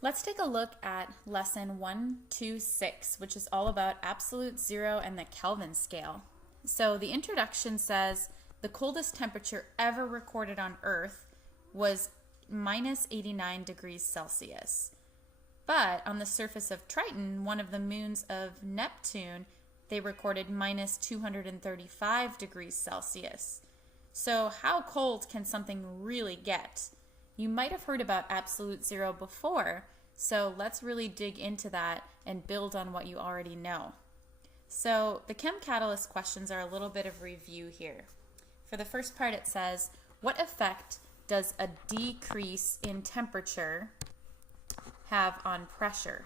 Let's take a look at lesson 126, which is all about absolute zero and the Kelvin scale. So the introduction says the coldest temperature ever recorded on Earth was minus 89 degrees Celsius. But on the surface of Triton, one of the moons of Neptune, they recorded minus 235 degrees Celsius. So how cold can something really get? You might have heard about absolute zero before, so let's really dig into that and build on what you already know. So the Chem Catalyst questions are a little bit of review here. For the first part it says, what effect does a decrease in temperature have on pressure?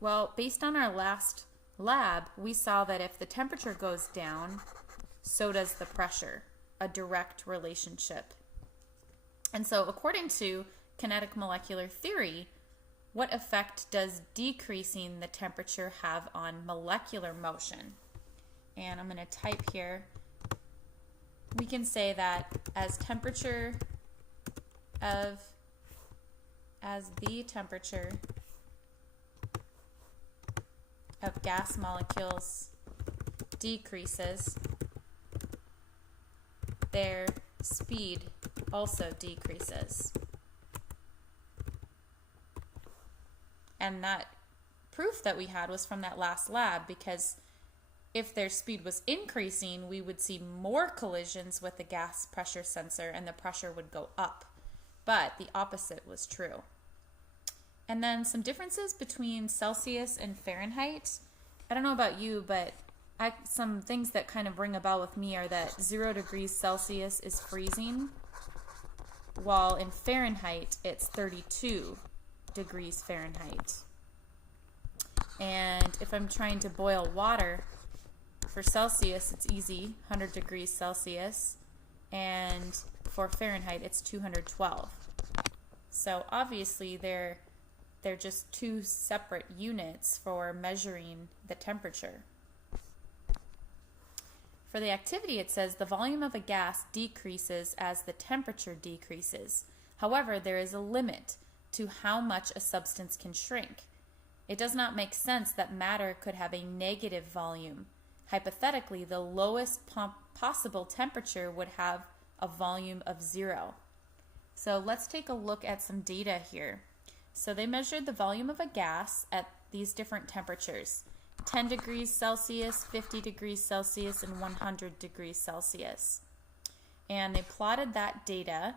Well, based on our last lab, we saw that if the temperature goes down, so does the pressure, a direct relationship. And so according to kinetic molecular theory, what effect does decreasing the temperature have on molecular motion? And I'm going to type here. We can say that as the temperature of gas molecules decreases, their speed also decreases. And that proof that we had was from that last lab, because if their speed was increasing, we would see more collisions with the gas pressure sensor and the pressure would go up. But the opposite was true. And then some differences between Celsius and Fahrenheit. I don't know about you, but some things that kind of ring a bell with me are that 0 degrees Celsius is freezing, while in Fahrenheit it's 32 degrees Fahrenheit. And if I'm trying to boil water, for Celsius it's easy, 100 degrees Celsius, and for Fahrenheit it's 212. So obviously they're just two separate units for measuring the temperature. For the activity, it says the volume of a gas decreases as the temperature decreases. However, there is a limit to how much a substance can shrink. It does not make sense that matter could have a negative volume. Hypothetically, the lowest possible temperature would have a volume of 0. So let's take a look at some data here. So they measured the volume of a gas at these different temperatures: 10 degrees Celsius, 50 degrees Celsius, and 100 degrees Celsius. And they plotted that data,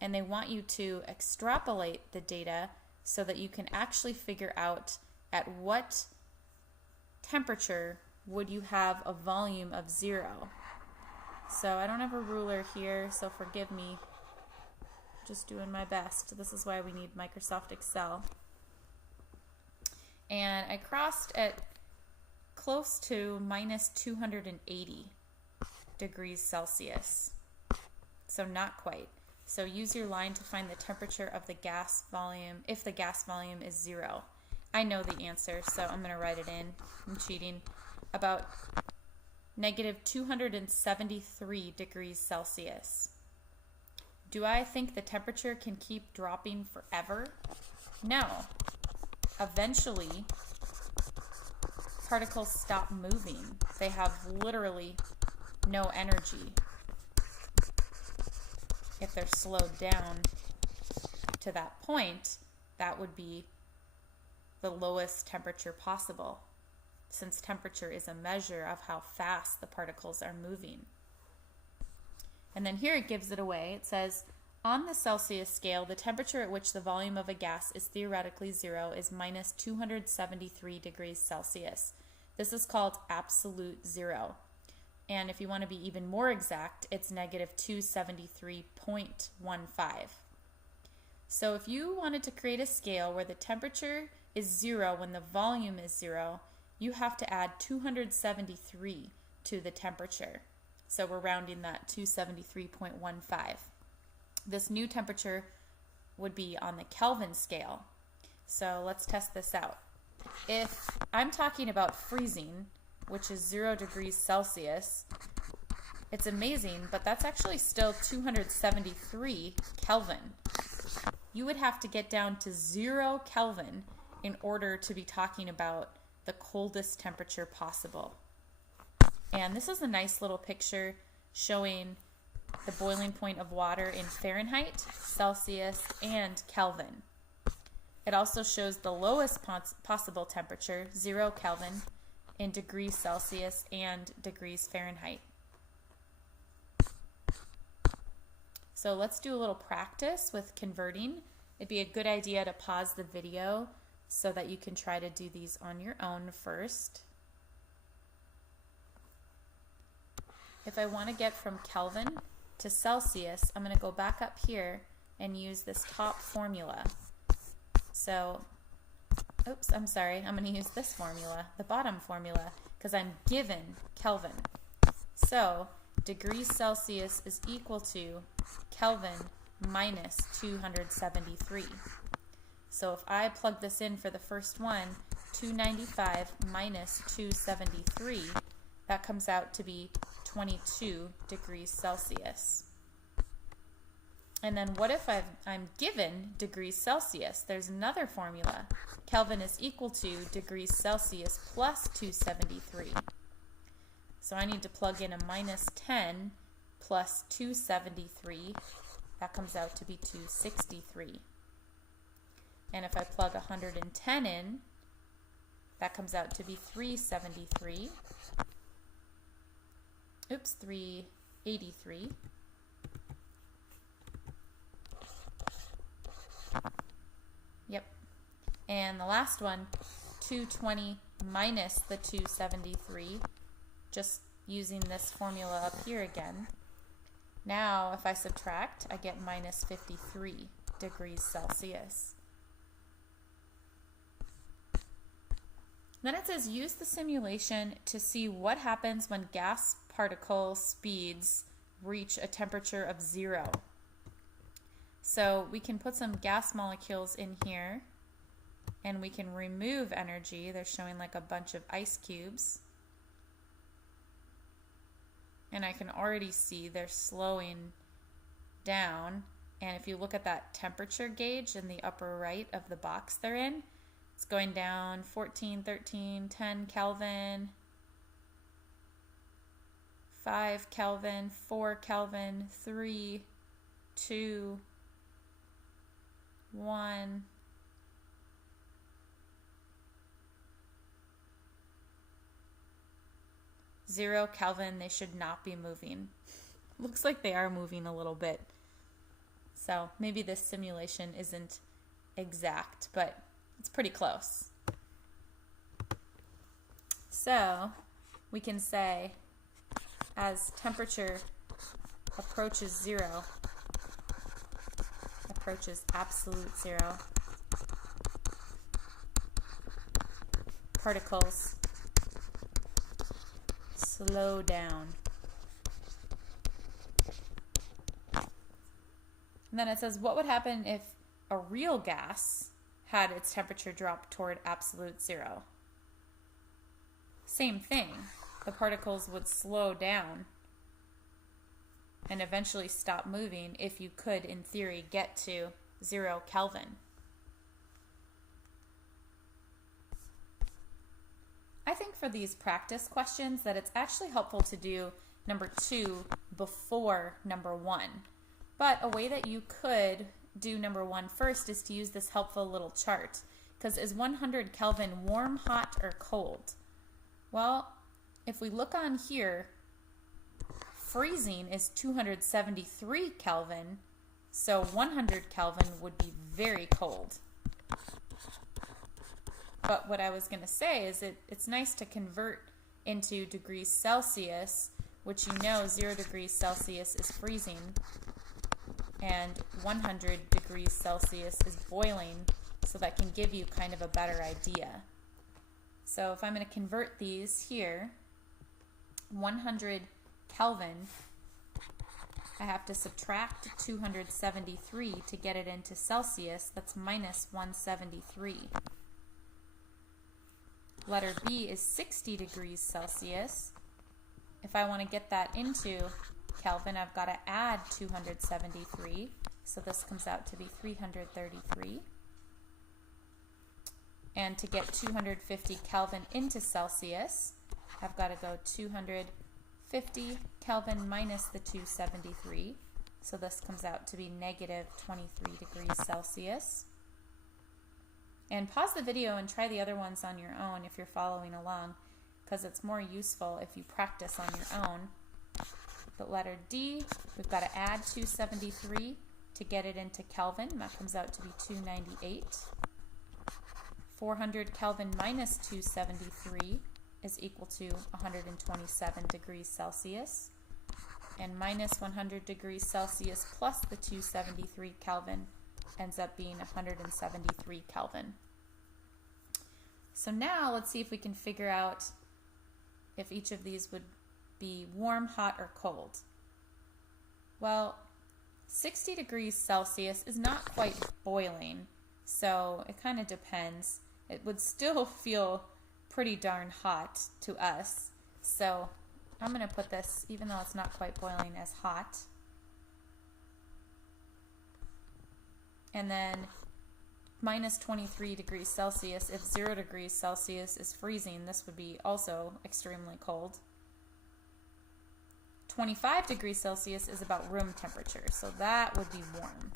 and they want you to extrapolate the data so that you can actually figure out at what temperature would you have a volume of 0. So I don't have a ruler here, so forgive me. Just doing my best. This is why we need Microsoft Excel. And I crossed at close to minus 280 degrees Celsius. So not quite. So use your line to find the temperature of the gas volume if the gas volume is 0. I know the answer, so I'm going to write it in. I'm cheating. About negative 273 degrees Celsius. Do I think the temperature can keep dropping forever? No. Eventually, particles stop moving. They have literally no energy. If they're slowed down to that point, that would be the lowest temperature possible, since temperature is a measure of how fast the particles are moving. And then here it gives it away. It says, on the Celsius scale, the temperature at which the volume of a gas is theoretically 0 is minus 273 degrees Celsius. This is called absolute zero. And if you want to be even more exact, it's negative 273.15. So if you wanted to create a scale where the temperature is 0 when the volume is 0, you have to add 273 to the temperature. So we're rounding that 273.15. This new temperature would be on the Kelvin scale. So let's test this out. If I'm talking about freezing, which is 0 degrees Celsius, it's amazing, but that's actually still 273 Kelvin. you would have to get down to 0 Kelvin in order to be talking about the coldest temperature possible. And this is a nice little picture showing the boiling point of water in Fahrenheit, Celsius, and Kelvin. It also shows the lowest possible temperature, 0 Kelvin, in degrees Celsius and degrees Fahrenheit. So let's do a little practice with converting. It'd be a good idea to pause the video so that you can try to do these on your own first. If I want to get from Kelvin to Celsius, I'm going to go back up here and use this top formula. So, I'm going to use this formula, the bottom formula, because I'm given Kelvin. So, degrees Celsius is equal to Kelvin minus 273. So if I plug this in for the first one, 295 minus 273, that comes out to be 22 degrees Celsius. And then what if I'm given degrees Celsius? There's another formula. Kelvin is equal to degrees Celsius plus 273. So I need to plug in a minus 10 plus 273. That comes out to be 263. And if I plug 110 in, that comes out to be 373. 383. Yep. And the last one, 220 minus the 273, just using this formula up here again. Now, if I subtract, I get minus 53 degrees Celsius. Then it says use the simulation to see what happens when gas particle speeds reach a temperature of 0. So we can put some gas molecules in here and we can remove energy. They're showing like a bunch of ice cubes. And I can already see they're slowing down. And if you look at that temperature gauge in the upper right of the box they're in, it's going down 14, 13, 10 Kelvin, 5 Kelvin, 4 Kelvin, 3, 2, 1. Zero Kelvin, they should not be moving. Looks like they are moving a little bit. So maybe this simulation isn't exact, but it's pretty close. So we can say as temperature approaches 0, approaches absolute 0, particles slow down. And then it says, what would happen if a real gas had its temperature drop toward absolute 0? Same thing. The particles would slow down and eventually stop moving if you could, in theory, get to 0 Kelvin. I think for these practice questions that it's actually helpful to do number 2 before number 1. But a way that you could do number 1 first is to use this helpful little chart. Because is 100 Kelvin warm, hot, or cold? Well, if we look on here, freezing is 273 Kelvin, so 100 Kelvin would be very cold. But what I was going to say is it's nice to convert into degrees Celsius, which you know 0 degrees Celsius is freezing, and 100 degrees Celsius is boiling, so that can give you kind of a better idea. So if I'm going to convert these here, 100 Kelvin, I have to subtract 273 to get it into Celsius. That's minus 173. Letter B is 60 degrees Celsius. If I want to get that into Kelvin, I've got to add 273. So this comes out to be 333. And to get 250 Kelvin into Celsius, I've got to go 250 Kelvin minus the 273. So this comes out to be negative 23 degrees Celsius. And pause the video and try the other ones on your own if you're following along, because it's more useful if you practice on your own. But letter D, we've got to add 273 to get it into Kelvin. That comes out to be 298. 400 Kelvin minus 273 is equal to 127 degrees Celsius. And minus 100 degrees Celsius plus the 273 Kelvin ends up being 173 Kelvin. So now let's see if we can figure out if each of these would be warm, hot, or cold. Well, 60 degrees Celsius is not quite boiling, so it kind of depends. It would still feel pretty darn hot to us. So I'm going to put this, even though it's not quite boiling, as hot. And then minus 23 degrees Celsius, if 0 degrees Celsius is freezing, this would be also extremely cold. 25 degrees Celsius is about room temperature, so that would be warm.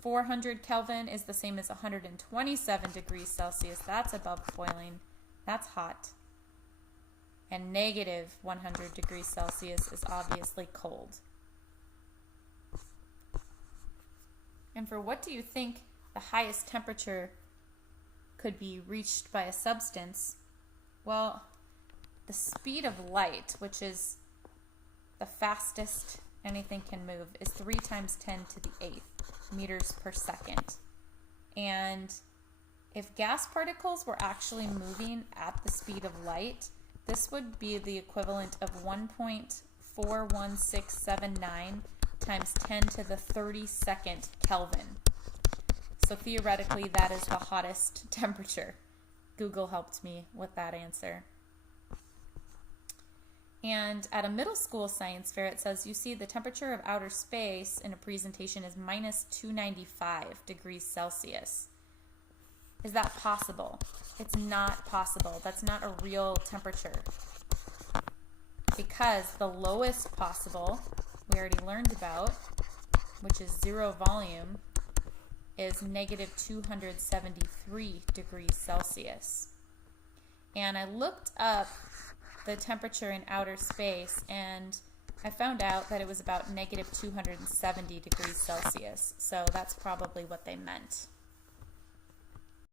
400 Kelvin is the same as 127 degrees Celsius. That's above boiling. That's hot. And negative 100 degrees Celsius is obviously cold. And for what do you think the highest temperature could be reached by a substance? Well, the speed of light, which is the fastest anything can move, is 3 times 10 to the 8th meters per second. And if gas particles were actually moving at the speed of light, this would be the equivalent of 1.41679 times 10 to the 32nd Kelvin. So theoretically, that is the hottest temperature. Google helped me with that answer. And at a middle school science fair, it says you see the temperature of outer space in a presentation is minus 295 degrees Celsius. Is that possible? It's not possible. That's not a real temperature. Because the lowest possible, we already learned about, which is 0 volume, is negative 273 degrees Celsius. And I looked up the temperature in outer space, and I found out that it was about negative 270 degrees Celsius. So that's probably what they meant.